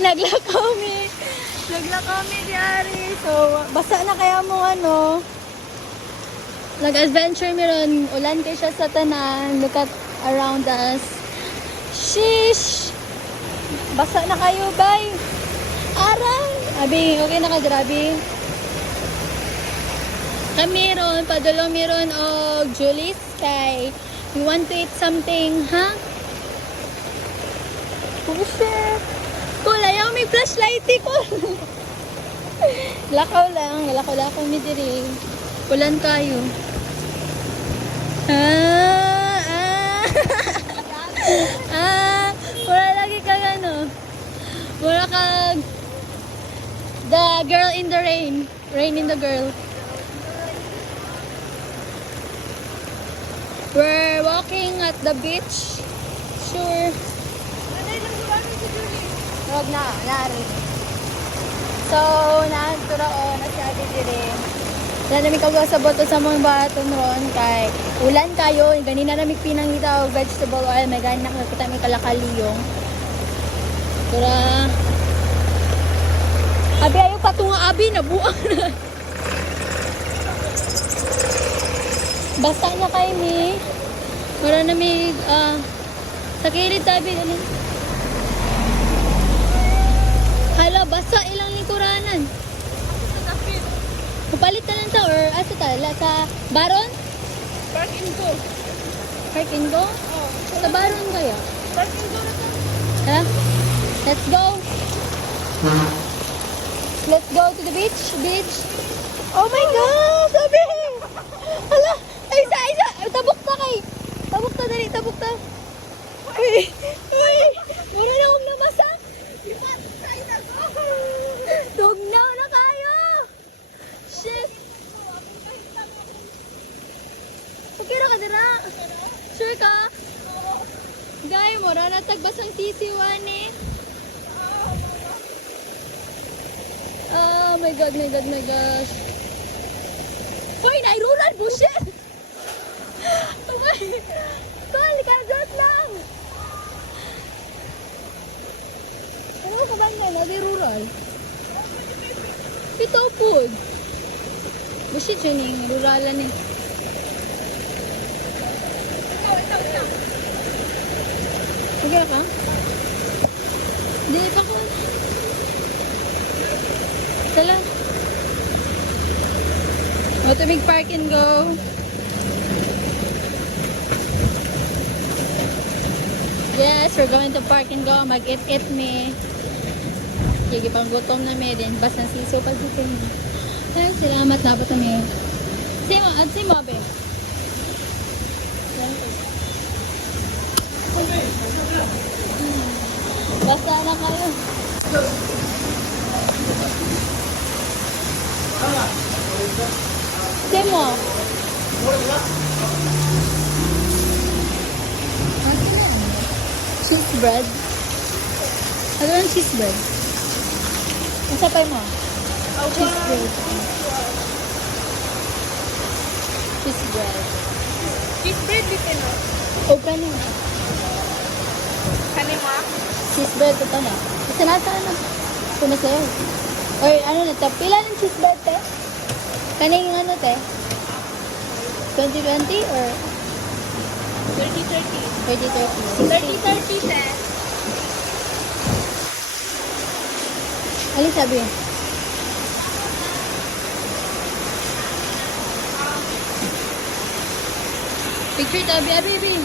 Naglakaw mi. Naglakaw mi diari. So, basa na kaya mo ano. Nag-adventure mi ron. Ulan kay siya sa tanan. Look at around us. Sheesh! Basa na kayo, bay. Aray! Abi, okay na ka, grabe. Kami ron, padulong mi ron o Julie's kay we want to eat something, ha? Oh, shit. Cool, ayaw may flashlight ko. Lakaw lang mi diri. Ulan kayo. Wala lagi kag ano. Wala kag the girl in the rain. Rain in the girl. We're walking at the beach. Sure. Huwag na, nari. So, naantura o, nasabi diri. Wala namin kagawa sa boto sa mga baton ron kay ulan kayo. Ganina namin pinangita o vegetable oil. May ganin nakakita may kalakaliyong. Tura. Abi, ayaw patunga abi. Nabuang na. Basta na kayo mi. Para na may sa kilid tabi. Hala, basta ilang lingkuranan. Kapalit na lang ta or asa ta? Sa Baron? Park and go. Park and go? Oh. Sa Baron kaya? Park and go na to. Ha? Let's go. Let's go to the beach. Beach. Oh my God! Sabi! Hala! Ay, isa! Tabok ta kay! Tabok ta dali! Tabok ta! Uy! Uy! Meron na akong namasa! Dugnaw na kayo! Shit! Okay ra ka dira? Sure ka? Gay mo, ra natagbasang sisiwan eh. Oh my God, my God, my gosh. Hoy, nairural bullshit! Oh my... Tol, kagot lang! Ano ka ba nga? Nadi-rural? Ito po. Bullshit yun eh. Ruralan eh. Ito. Sige ka? Hindi pa ko. Tala. Matumig park and go. Yes, we're going to park and go. Mag-it-it me. Sige, pang gutom na me din. Basta siso pag gutom. Ay, salamat. Dapat na me. Simo, abe. Basta na kayo. Simo. Cheese bread. Ano yung cheese bread? Ang sapay mo? Cheese bread. Cheese bread. Cheese bread dito na. O kanin. Kanima? Cheese bread ito na. Kasi nasa ano? Kung sa'yo. Or ano na ito? Pila ng cheese bread te? Kaning ano te? 2020 or 30-30. 30-30? 30-30 te. Alin sabi? Picture tabi, abi.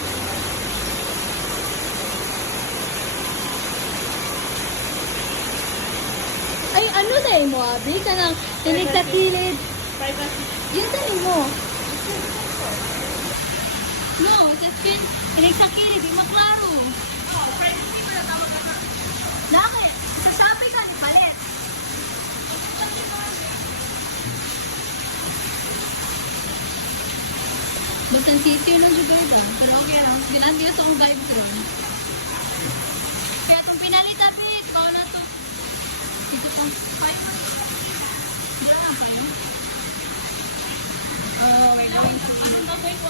Ay, ano na mo, abi? Kanang tinig sa kilid. Yun tayo mo. No, just tinig sa kilid, di maklaro. Nakit, sa Shopee ka, di palit. Basta sisiyo ng Jugurda. Pero okay lang. Ginandiyo sa akong vibe ko. Kaya itong pinalit apit, bawa na to. Ito pang 5 months. Hindi lang kayo. Wait lang. Anong gagawin ko?